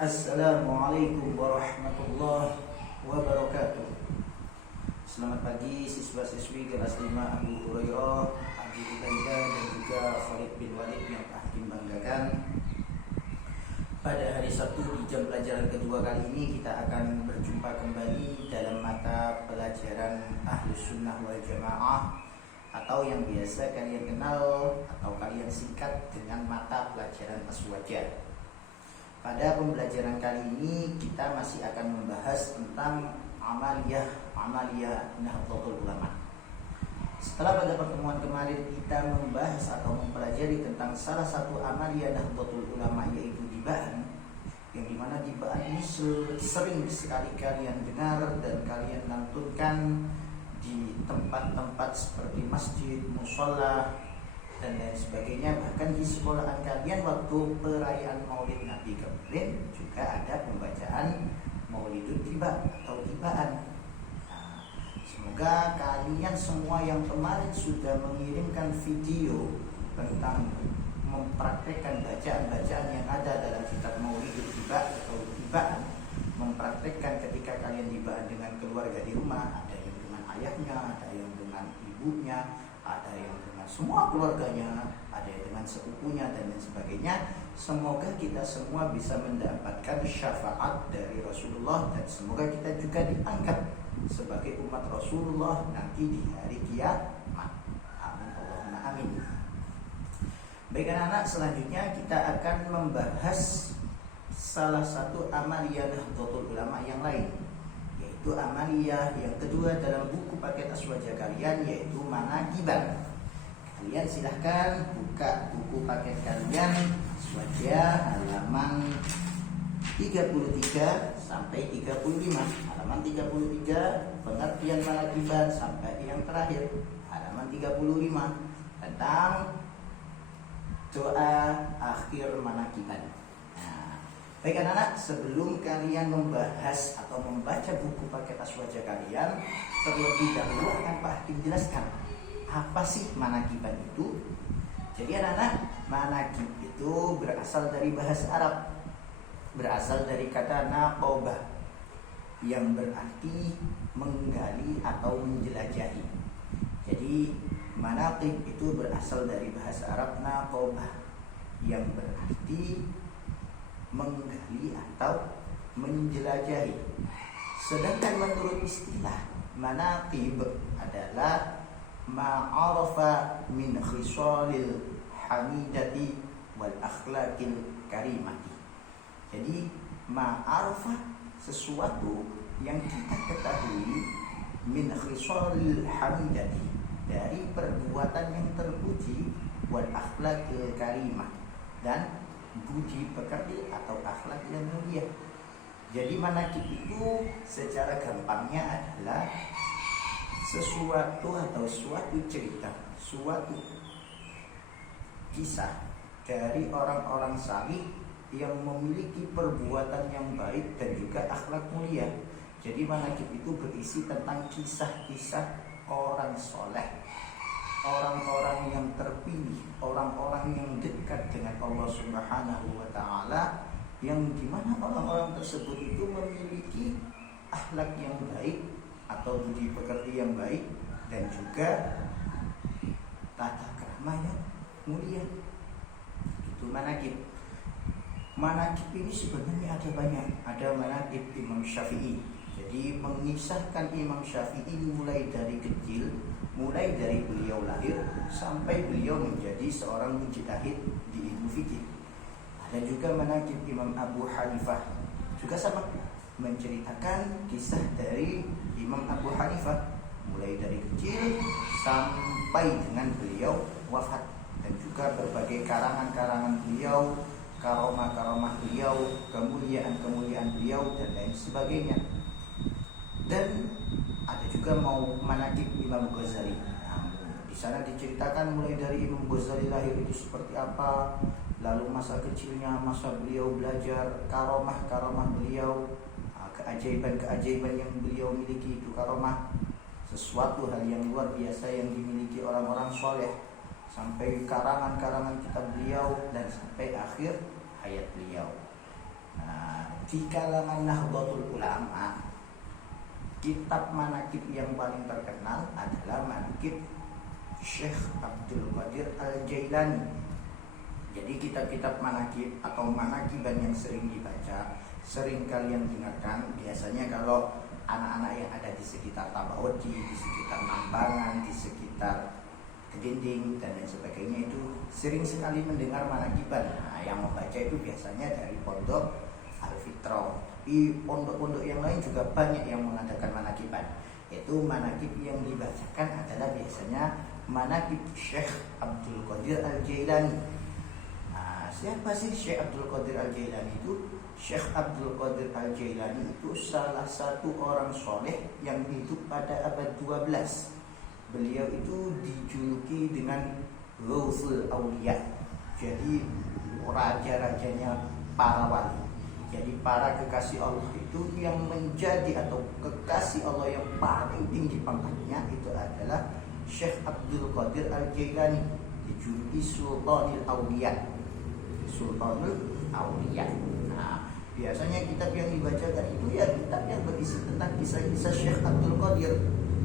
Assalamualaikum warahmatullahi wabarakatuh. Selamat pagi siswa-siswi kelas 5 Abu Hurairah, Abu Ubaidah dan juga Khalid bin Walid yang Hakim banggakan. Pada hari Sabtu di jam pelajaran kedua kali ini kita akan berjumpa kembali dalam mata pelajaran Ahlus Sunnah wal Jamaah, atau yang biasa kalian kenal atau kalian singkat dengan mata pelajaran Aswaja. Pada pembelajaran kali ini kita masih akan membahas tentang amaliyah Nahdlatul Ulama. Setelah pada pertemuan kemarin kita membahas atau mempelajari tentang salah satu amaliyah Nahdlatul Ulama, yaitu gibah, yang dimana gibah ini sering sekali kalian dengar dan kalian lantunkan di tempat-tempat seperti masjid, mushola dan lain sebagainya. Bahkan di sekolahan kalian waktu perayaan Maulid Nabi kemarin juga ada pembacaan Maulidul Tiba atau Tibaan. Semoga kalian semua yang kemarin sudah mengirimkan video tentang mempraktekkan bacaan-bacaan yang ada dalam kitab Maulidul Tiba atau Tibaan, mempraktekkan ketika kalian tibaan dengan keluarga di rumah, ada yang dengan ayahnya, ada yang dengan ibunya, ada yang dengan semua keluarganya, ada yang dengan sepupunya dan lain sebagainya. Semoga kita semua bisa mendapatkan syafaat dari Rasulullah dan semoga kita juga dianggap sebagai umat Rasulullah nanti di hari kiamat. Amin Allahumma amin. Baik anak-anak, selanjutnya kita akan membahas salah satu amaliyah Nahdlatul Ulama yang lain, yaitu amaliyah yang kedua dalam buku paket Aswaja kalian, yaitu Manaqiban. Kalian silahkan buka buku paket kalian Aswaja halaman 33 sampai 35. Halaman 33 pengertian Manaqiban sampai yang terakhir halaman 35 tentang doa akhir Manaqiban. Baik anak-anak, sebelum kalian membahas atau membaca buku paket Aswaja kalian, terlebih dahulu akan Pak Hakim jelaskan apa sih Manaqiban itu. Jadi anak-anak, manaqib itu berasal dari bahasa Arab, berasal dari kata naqobah yang berarti menggali atau menjelajahi. Jadi manaqib itu berasal dari bahasa Arab naqobah yang berarti menggali atau menjelajahi. Sedangkan menurut istilah manaqib adalah ma'arafa min khisalil hamidati wal akhlaqil karimati. Jadi ma'arafa sesuatu yang kita ketahui min khisalil hamidati dari perbuatan yang terpuji wal akhlaqil karimah dan budi pekerti atau akhlak yang mulia. Jadi manaqib itu secara gampangnya adalah sesuatu atau suatu cerita, suatu kisah dari orang-orang salih yang memiliki perbuatan yang baik dan juga akhlak mulia. Jadi manaqib itu berisi tentang kisah-kisah orang soleh, orang-orang yang terpilih, orang-orang yang dekat dengan Allah Subhanahu wa Ta'ala, yang dimana orang-orang tersebut itu memiliki akhlak yang baik atau budi pekerti yang baik dan juga tata krama yang mulia. Itu manaqib. Manaqib ini sebenarnya ada banyak. Ada manaqib Imam Syafi'i. Jadi mengisahkan Imam Syafi'i mulai dari kecil, mulai dari beliau lahir sampai beliau menjadi seorang mujtahid di ilmu fikih. Ada juga manaqib Imam Abu Hanifah, juga sama, menceritakan kisah dari Imam Abu Hanifah mulai dari kecil sampai dengan beliau wafat, dan juga berbagai karangan-karangan beliau, karomah-karomah beliau, kemuliaan-kemuliaan beliau dan lain sebagainya. Dan ada juga mau manaqib Imam Ghazali. Di sana diceritakan mulai dari Imam Ghazali lahir itu seperti apa, lalu masa kecilnya, masa beliau belajar, karomah-karomah beliau, keajaiban-keajaiban yang beliau miliki. Itu karomah, sesuatu hal yang luar biasa yang dimiliki orang-orang soleh, sampai karangan-karangan kitab beliau dan sampai akhir hayat beliau. Di kalangan Nahdlatul Ulama, kitab manakib yang paling terkenal adalah manakib Syekh Abdul Qadir Al-Jailani. Jadi kitab-kitab manakib atau manakiban yang sering dibaca, sering kalian dengarkan, biasanya kalau anak-anak yang ada di sekitar Tabawodi, di sekitar Mambangan, di sekitar Kedinding dan lain sebagainya itu sering sekali mendengar manakiban. Yang membaca itu biasanya dari pondok Al-Fitrah. Di pondok-pondok yang lain juga banyak yang mengadakan manakiban. Itu manakib yang dibacakan adalah biasanya manakib Syekh Abdul Qadir Al-Jailani. Siapa sih Syekh Abdul Qadir Al-Jailani itu? Syekh Abdul Qadir Al-Jailani itu salah satu orang soleh yang hidup pada abad 12. Beliau itu dijuluki dengan Ghawthul Auliya. Jadi raja-rajanya para wali. Jadi para kekasih Allah itu yang menjadi atau kekasih Allah yang paling tinggi pangkatnya itu adalah Syekh Abdul Qadir Al-Jailani, dijuluki Sultanul Auliya. Sultanul Auliya. Biasanya kitab yang dibacakan itu ya kitab yang berisi tentang kisah-kisah Syekh Abdul Qadir,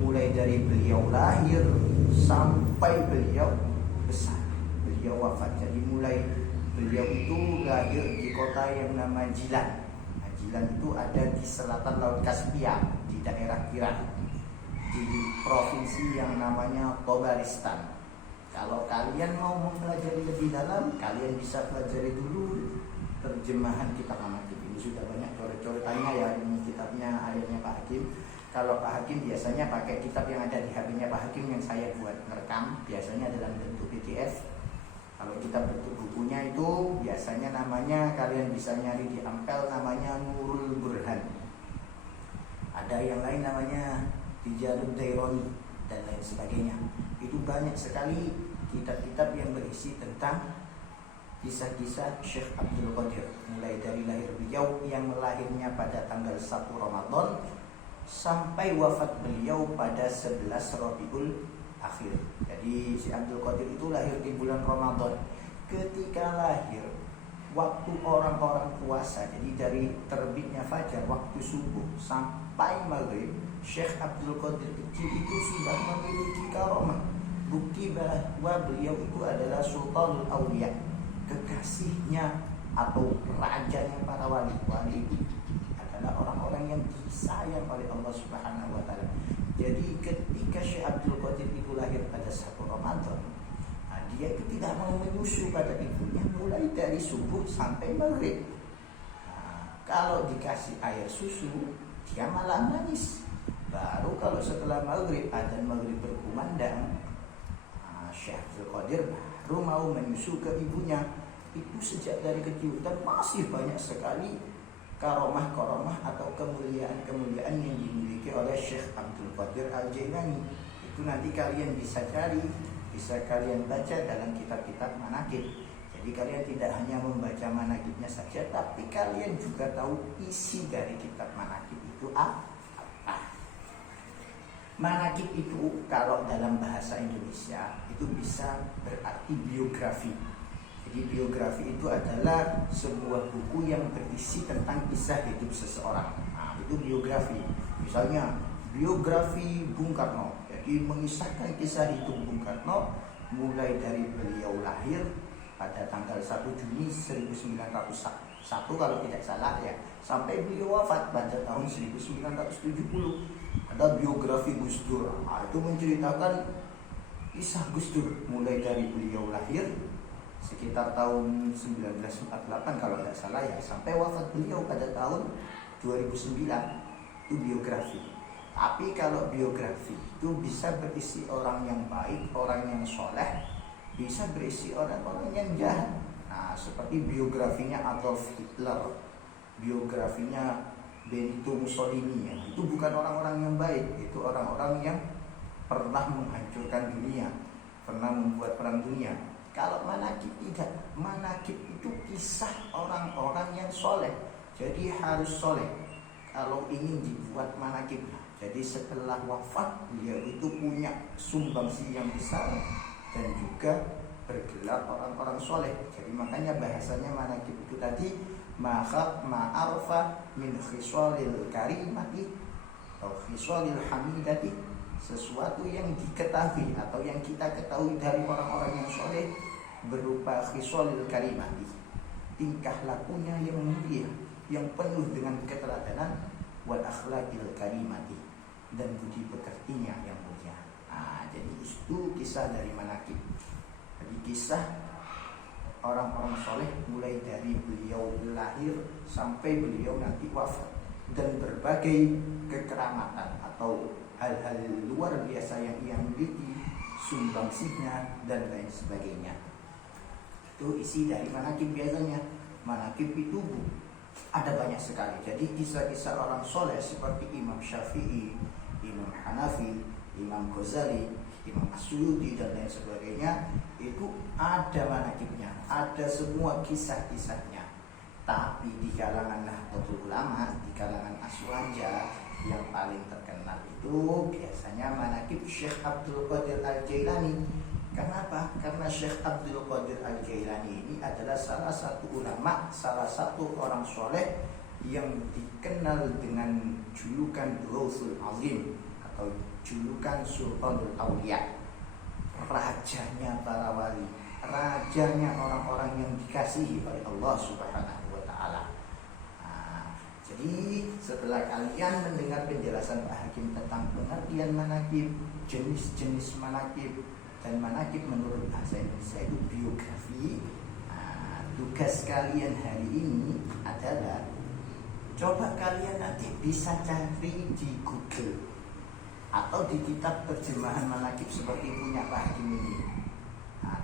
mulai dari beliau lahir sampai beliau besar, beliau wafat. Jadi mulai beliau itu lahir di kota yang nama Jilan. Jilan itu ada di selatan Laut Kaspia, di daerah Iran, di provinsi yang namanya Tabaristan. Kalau kalian mau mempelajari lebih dalam, kalian bisa pelajari dulu terjemahan kitab manakib. Ini sudah banyak coret-coretannya ya, ini kitabnya ayatnya Pak Hakim. Kalau Pak Hakim biasanya pakai kitab yang ada di HP-nya Pak Hakim yang saya buat merekam, biasanya dalam bentuk PDF. Kalau kita bentuk bukunya itu biasanya namanya, kalian bisa nyari di Ampel, namanya Nurul Burhan. Ada yang lain namanya Tijarud Daironi dan lain sebagainya. Itu banyak sekali kitab-kitab yang berisi tentang kisah-kisah Syekh Abdul Qadir, mulai dari lahir beliau yang lahirnya pada tanggal 1 Ramadan sampai wafat beliau pada 11 Rabiul Akhir. Jadi si Abdul Qadir itu lahir di bulan Ramadan. Ketika lahir, waktu orang-orang puasa, jadi dari terbitnya fajar, waktu subuh sampai maghrib, Syekh Abdul Qadir kecil itu sudah memiliki karomah. Bukti bahwa beliau itu adalah Sultanul Auliya, kekasihnya atau rajanya para wali. Wali itu adalah orang-orang yang disayang oleh Allah Subhanahu wa taala. Jadi ketika Syekh Abdul Qadir itu lahir pada 1 Ramadan, dia itu tidak mau menyusu pada ibunya mulai dari subuh sampai maghrib. Kalau dikasih air susu, dia malah nangis. Baru kalau setelah maghrib, adzan maghrib berkumandang, Syekh Abdul Qadir baru mau menyusu ke ibunya. Itu sejak dari kecil, dan masih banyak sekali karomah-karomah atau kemuliaan-kemuliaan yang dimiliki oleh Syekh Abdul Qadir Al-Jailani. Itu nanti kalian bisa cari, bisa kalian baca dalam kitab-kitab manakib. Jadi kalian tidak hanya membaca manakibnya saja, tapi kalian juga tahu isi dari kitab manakib itu apa. Manakib itu kalau dalam bahasa Indonesia itu bisa berarti biografi. Jadi biografi itu adalah sebuah buku yang berisi tentang kisah hidup seseorang. Itu biografi. Misalnya biografi Bung Karno. Jadi mengisahkan kisah hidup Bung Karno mulai dari beliau lahir pada tanggal 1 Juni 1901 kalau tidak salah ya, sampai beliau wafat pada tahun 1970. Ada biografi Gus Dur. Itu menceritakan kisah Gus Dur mulai dari beliau lahir sekitar tahun 1948 kalau tidak salah ya, sampai wafat beliau pada tahun 2009. Itu biografi. Tapi kalau biografi itu bisa berisi orang yang baik, orang yang soleh, bisa berisi orang-orang yang jahat. Seperti biografinya Adolf Hitler, biografinya Benito Mussolini ya. Itu bukan orang-orang yang baik, itu orang-orang yang pernah menghancurkan dunia, pernah membuat perang dunia. Kalau manakib tidak, manakib itu kisah orang-orang yang soleh. Jadi harus soleh kalau ingin dibuat manakib. Jadi setelah wafat beliau itu punya sumbangsi yang besar dan juga bergelar orang-orang soleh. Jadi makanya bahasanya manakib itu tadi ma'arfa min khisalil karimati atau khisalil hamidati, sesuatu yang diketahui atau yang kita ketahui dari orang-orang yang soleh berupa khisalil karimati, tingkah lakunya yang mulia, yang penuh dengan keteladanan, wal akhlaqil karimati, dan budi pekertinya yang mulia. Jadi itu kisah dari manaqib. Jadi kisah orang-orang soleh mulai dari beliau lahir sampai beliau nanti wafat, dan berbagai kekeramatan atau hal-hal luar biasa yang ia miliki, sumbangsihnya dan lain sebagainya. Itu isi dari manaqib. Biasanya manaqib itu ada banyak sekali. Jadi kisah-kisah orang soleh seperti Imam Syafi'i, Imam Hanafi, Imam Ghazali, Imam As-Suyuti dan lain sebagainya, itu ada manaqibnya, ada semua kisah-kisahnya. Tapi di kalangan Nahdlatul Ulama, di kalangan Aswaja, yang paling terkenal itu biasanya manaqib Syekh Abdul Qadir Al-Jailani. Kenapa? Karena Syekh Abdul Qadir Al-Jailani ini adalah salah satu ulama, salah satu orang soleh yang dikenal dengan julukan Ghausul Azim atau julukan Sultanul Auliya, rajanya para wali, rajanya orang-orang yang dikasihi oleh Allah Subhanahu wa Ta'ala. Jadi setelah kalian mendengar penjelasan Pak Hakim tentang pengertian manaqib, jenis-jenis manaqib, dan manaqib menurut bahasa Indonesia itu biografi, tugas kalian hari ini adalah coba kalian nanti bisa cari di Google atau di kitab terjemahan manaqib seperti punya Pak Hakim ini,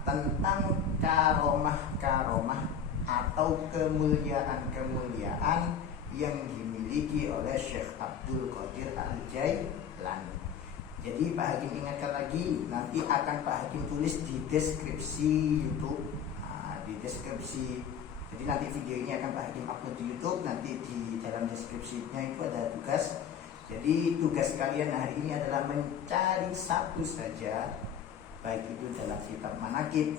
tentang karomah-karomah atau kemuliaan-kemuliaan yang dimiliki oleh Syekh Abdul Qadir Al-Jailani. Jadi Pak Hakim ingatkan lagi, nanti akan Pak Hakim tulis di deskripsi YouTube, di deskripsi. Jadi nanti video ini akan Pak Hakim upload di YouTube, nanti di dalam deskripsinya itu ada tugas. Jadi tugas kalian hari ini adalah mencari satu saja, baik itu dalam kitab manaqib